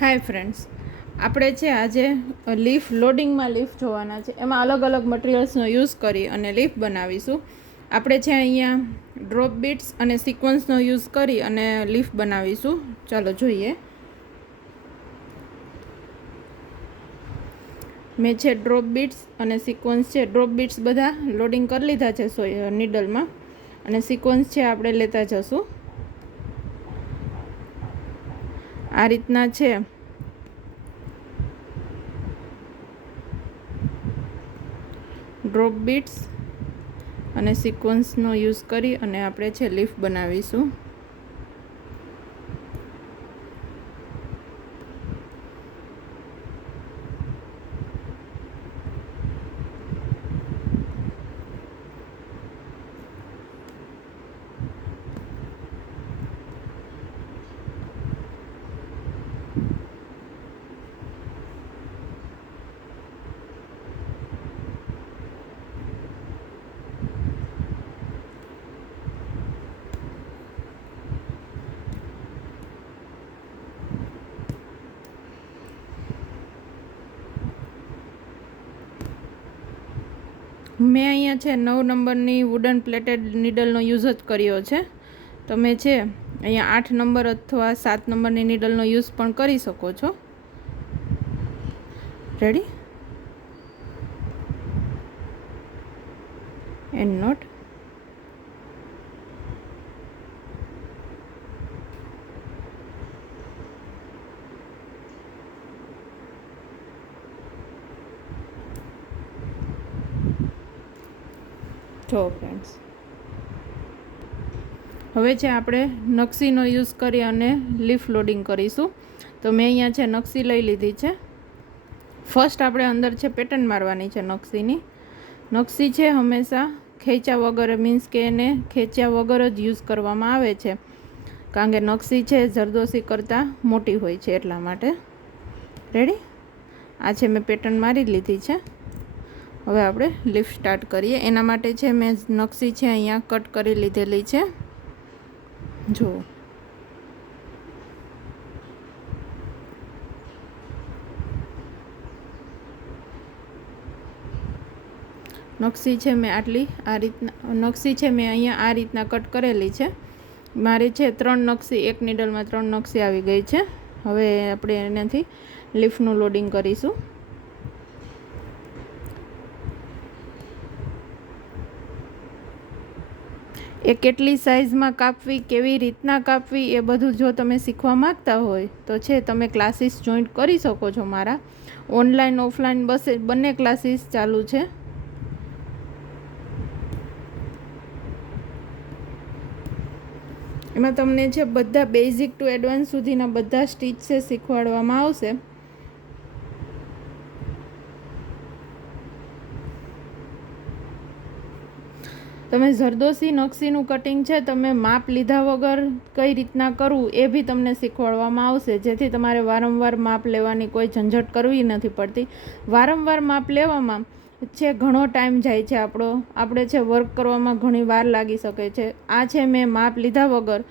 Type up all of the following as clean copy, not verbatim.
Hi friends, આપણે છે આજે લીફ લોડિંગમાં લીફ જોવાના છે. એમાં અલગ અલગ મટીરિયલ્સનો યુઝ કરી અને લીફ બનાવીશું. આપણે છે અહીંયા ડ્રોપ બીટ્સ અને સિક્વન્સનો યુઝ કરી અને લીફ બનાવીશું. ચાલો જોઈએ. મેં છે ડ્રોપ બીટ્સ અને સિક્વન્સ છે. ડ્રોપ બીટ્સ બધા લોડિંગ કરી લીધા છે નીડલમાં, અને સિક્વન્સ છે આપણે લેતા જશું. આ રીતના છે ડ્રોપ બીટ્સ અને સિક્વન્સનો યુઝ કરી અને આપણે છે લીફ બનાવીશું. મેં અહીંયા છે 9 નંબરની વુડન પ્લેટેડ નીડલનો યુઝ જ કર્યો છે. તમે છે અહીંયા 8 નંબર અથવા 7 નંબરની નીડલનો યુઝ પણ કરી શકો છો. Ready and not. જો ફ્રેન્ડ્સ, હવે છે આપણે નકશીનો યુઝ કરી અને લીફ લોડિંગ કરીશું. તો મેં અહીંયા છે નકશી લઈ લીધી છે. ફર્સ્ટ આપણે અંદર છે પેટર્ન મારવાની છે નકશીની. નકશી છે હંમેશા ખેંચ્યા વગર, મીન્સ કે એને ખેંચ્યા વગર જ યુઝ કરવામાં આવે છે, કારણ કે નકશી છે જરદોશી કરતાં મોટી હોય છે એટલા માટે. રેડી, આ છે મેં પેટર્ન મારી લીધી છે. હવે આપણે લીફ સ્ટાર્ટ કરીએ. એના માટે છે મેં નકશી છે અહીંયા કટ કરી લીધેલી છે. જુઓ, નકશી છે મેં આ રીતના નકશી છે મેં અહીંયા આ રીતના કટ કરેલી છે. મારી છે 3 નકશી, એક નીડલમાં 3 નકશી આવી ગઈ છે. હવે આપણે એનાથી લીફનું લોડિંગ કરીશું. એ કેટલી સાઇઝમાં કાપવી, કેવી રીતના કાપવી, એ બધું જો તમે શીખવા માગતા હોય તો છે તમે ક્લાસીસ જોઈન્ટ કરી શકો છો. મારા ઓનલાઈન ઓફલાઈન બંને ક્લાસીસ ચાલુ છે. એમાં તમને છે બધા બેઝિક ટુ એડવાન્સ સુધીના બધા સ્ટીચ છે શીખવાડવામાં આવશે. તમે જરદોશી નકશીનું કટિંગ છે તમે માપ લીધા વગર કઈ રીતના કરવું એ બી તમને શીખવાડવામાં આવશે, જેથી તમારે વારંવાર માપ લેવાની કોઈ ઝંઝટ કરવી નથી પડતી. વારંવાર માપ લેવામાં છે ઘણો ટાઈમ જાય છે આપણે છે વર્ક કરવામાં ઘણી વાર લાગી શકે છે. આ છે મેં માપ લીધા વગર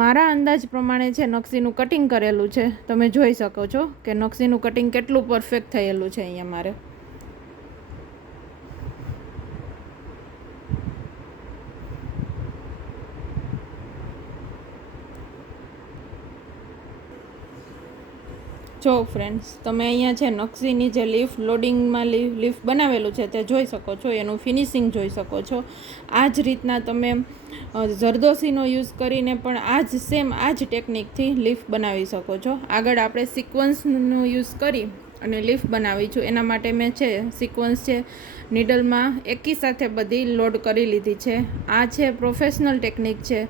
મારા અંદાજ પ્રમાણે છે નકશીનું કટિંગ કરેલું છે. તમે જોઈ શકો છો કે નકશીનું કટિંગ કેટલું પરફેક્ટ થયેલું છે અહીંયા મારે. જો ફ્રેન્ડ્સ, તમે અહીંયા છે નકશીની જે લીફ લોડિંગમાં લીફ બનાવેલું છે તે જોઈ શકો છો, એનું ફિનિશિંગ જોઈ શકો છો. આ જ રીતના તમે જરદોશીનો યુઝ કરીને પણ આ જ ટેકનિકથી લીફ બનાવી શકો છો. આગળ આપણે સિક્વન્સનો યુઝ કરી અને લીફ બનાવીશું. એના માટે મેં છે સિક્વન્સ છે નીડલમાં એકી સાથે બધી લોડ કરી લીધી છે. આ છે પ્રોફેશનલ ટેકનિક છે.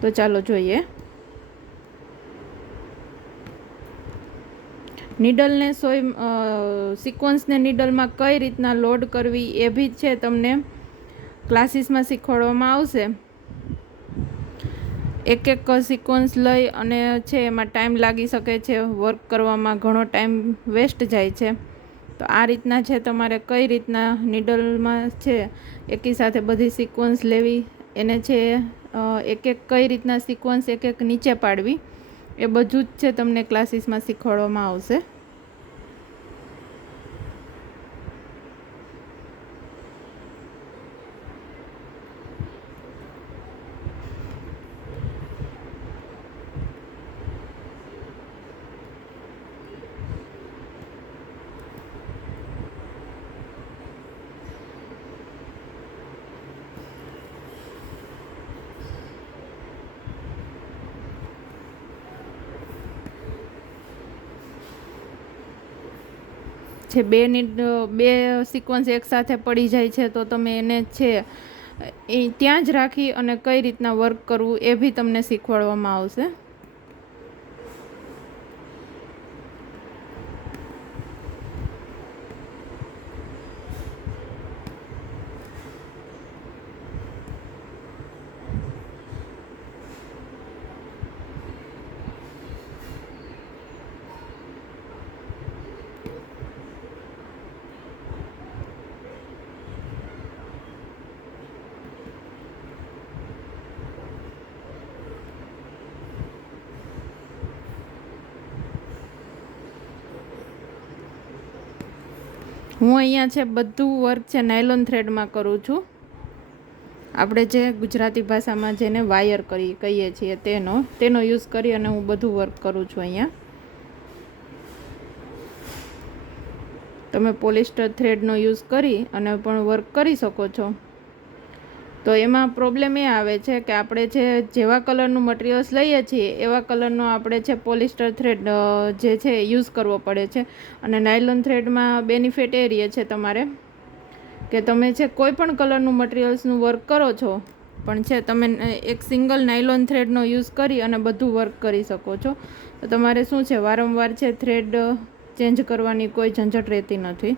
તો ચાલો જોઈએ. નીડલને સિક્વન્સને નીડલમાં કઈ રીતના લોડ કરવી એ બી છે તમને ક્લાસીસમાં શીખવાડવામાં આવશે. એક સિક્વન્સ લઈ અને છે એમાં ટાઈમ લાગી શકે છે, વર્ક કરવામાં ઘણો ટાઈમ વેસ્ટ જાય છે. તો આ રીતના છે તમારે કઈ રીતના નીડલમાં છે એકી સાથે બધી સિક્વન્સ લેવી, એને છે કઈ રીતના સિક્વન્સ એક નીચે પાડવી એ બધું જ છે તમને ક્લાસીસમાં શીખવાડવામાં આવશે. છે બે સિક્વન્સ એકસાથે પડી જાય છે તો તમે એને છે એ ત્યાં જ રાખી અને કઈ રીતના વર્ક કરવું એ બી તમને શીખવાડવામાં આવશે. હું અહીંયા છે બધું વર્ક છે નાયલોન થ્રેડમાં કરું છું. આપણે જે ગુજરાતી ભાષામાં જેને વાયર કહીએ છીએ તેનો યુઝ કરી અને હું બધું વર્ક કરું છું. અહીંયા તમે પોલિસ્ટર થ્રેડનો યુઝ કરી અને પણ વર્ક કરી શકો છો. તો એમાં પ્રોબ્લેમ એ આવે છે કે આપણે જેવા કલરનું મટીરિયલ્સ લઈએ છીએ એવા કલરનો આપણે છે પોલિસ્ટર થ્રેડ જે છે યુઝ કરવો પડે છે. અને નાયલોન થ્રેડમાં બેનિફિટ એ રહે છે તમારે કે તમે છે કોઈ પણ કલરનું મટીરિયલ્સનું વર્ક કરો છો પણ છે તમે એક સિંગલ નાયલોન થ્રેડનો યુઝ કરી અને બધું વર્ક કરી શકો છો. તો તમારે શું છે વારંવાર છે થ્રેડ ચેન્જ કરવાની કોઈ ઝંઝટ રહેતી નથી.